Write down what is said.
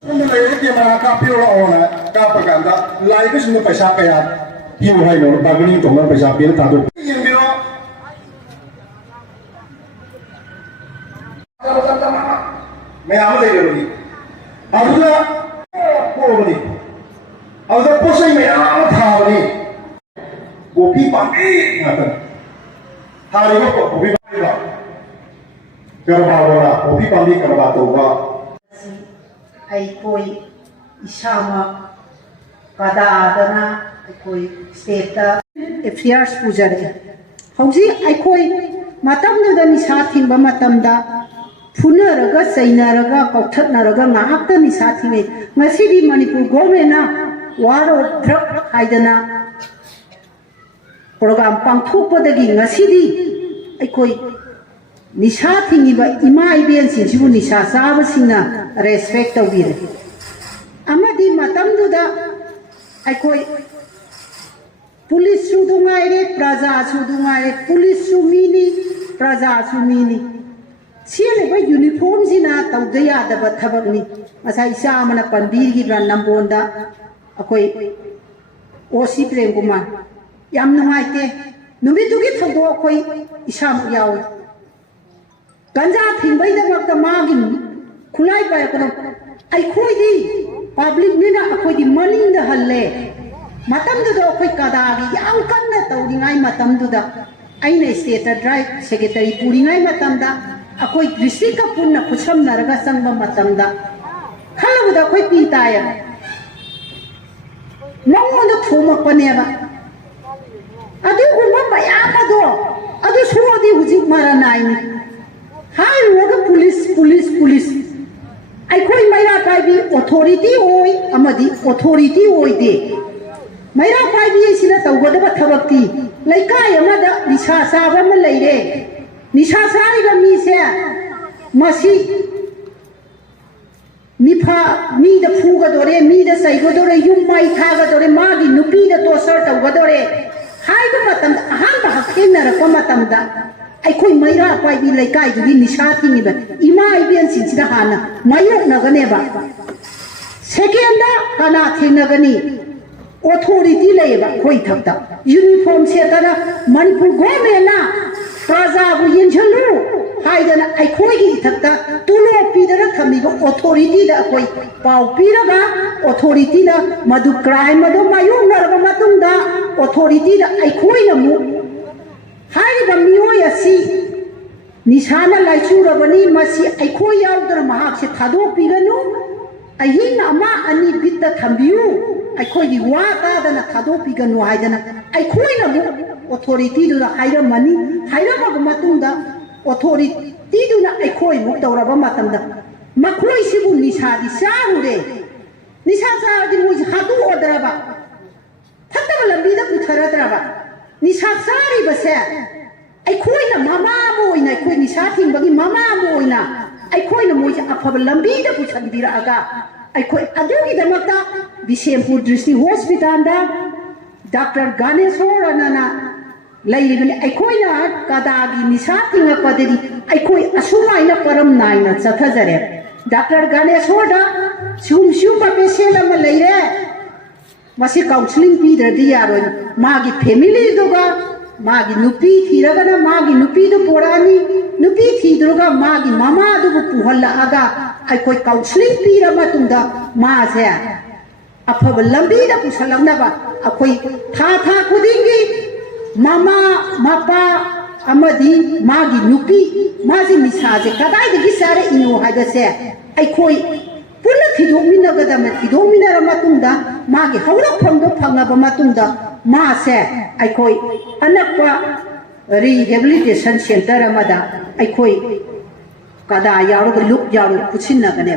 Ini lagi dia mana kapil orang kapal kanda, lagi semua पैसा kaya, hiu hai nor, bagni tunggal पैसा pil tadu. Yang biro, मैं आम ले रही, अब तो बोली, अब तो पोसे में आम था बनी, वो भी पानी आता, थारी को वो भी पानी ला, करवा बोला, वो भी पानी करवा तो हुआ ai koi isama kada adana ai koi state affairs pujare hauji ai koi matam da ni sa thingba matam da phunaraga sainaraga kauthatnaraga ngahakta ni sa thingai ngasi di manipur government na war on drug haidana program pangthokpadagi ngasi di ai koi nisha thingiba ima ibn sinsibu nisha saba singna respect tawbire amadi matamduda aikoi police su dungaire praja su dungaire police su mini praja su mini siele ba uniform sina tawdaya da ba thabakni asai sa amana panbir gi ran nambonda akoi osi prem kumar yam numaite numitugi thodo akoi isam yawi ganja thingbai da makta magin khulai pa kono ai khoi di public ni na khoi di maning da halle matam du do khoi kada gi yang kan na tawri ngai matam du da ai ne state drive secretary puri ngai matam da khoi district ka punna khucham naraga sangba matam da khalu da khoi pi ta ya nong do thuma pane ba adu gumba ba ya ma do adu suo di hujik mara nai ni hai roga police ai koi maira pai bi authority oi amadi authority oi de maira pai bi sina tawgoda ba thabakti laikai amada nisha saba ma leire nisha sari ga mi se masi nifa mi da phuga dore mi da sai go dore yum mai tha ga dore ma gi nupi da to sar tawga dore hai ga matam han ba hakena ra ko matam da ai koi maira pai bi laikai du gi nisha tingi ba ima ibn sin sida hana mayok na gane ba second da kana thina gani authority le ba koi thakta uniform se ta na manipur government na praja bu yinchulu haidana ai koi gi thakta tulo pi da thami ba authority da koi pau pi ra ga authority na madu crime madu mayok na ra matung da authority da ai koi na mu hai ba mioi asi nisana laicurabani masi aikoi yaudra mahak se thado piganu ahin ama ani bitta thambiu aikoi gi wa ta dana thado piganu haidana aikoi na mu authority du haira mani haira ba matunda authority du na aikoi mu tawraba matamda makhoi sibu nisadi sahure nisa sa di mu hadu odraba thataba lambi da putharadra nisha sari base ai khoi na mama moi na khoi nisha thing bagi mama moi na ai khoi na moi afab lambi da puchan dira aga ai khoi adugi da makta Bishempur district hospital da Dr. Ganeshwar anana lairibani ai khoi na kada gi nisha thing padedi ai khoi asumai na param nai na chathajare Dr. Ganeshwar da sum pa patient ama laire masi counseling pi dradi yaroi magi family doga magi nupi thiragana magi nupi do porani nupi thidroga magi mama do puhalla aga ai koi counseling pi ra matunda ma se afab lambi da pusalamna ba akoi tha khudingi mama mapa amadi magi nupi maji misaje kadai de sare ino haida se ai koi pula thidomina ga da ma thidomina ra matunda magi hawra phangdo phangaba matunda ma se ai koi anakwa rehabilitation center amada ai koi kada yaru ga look yaru puchinna gane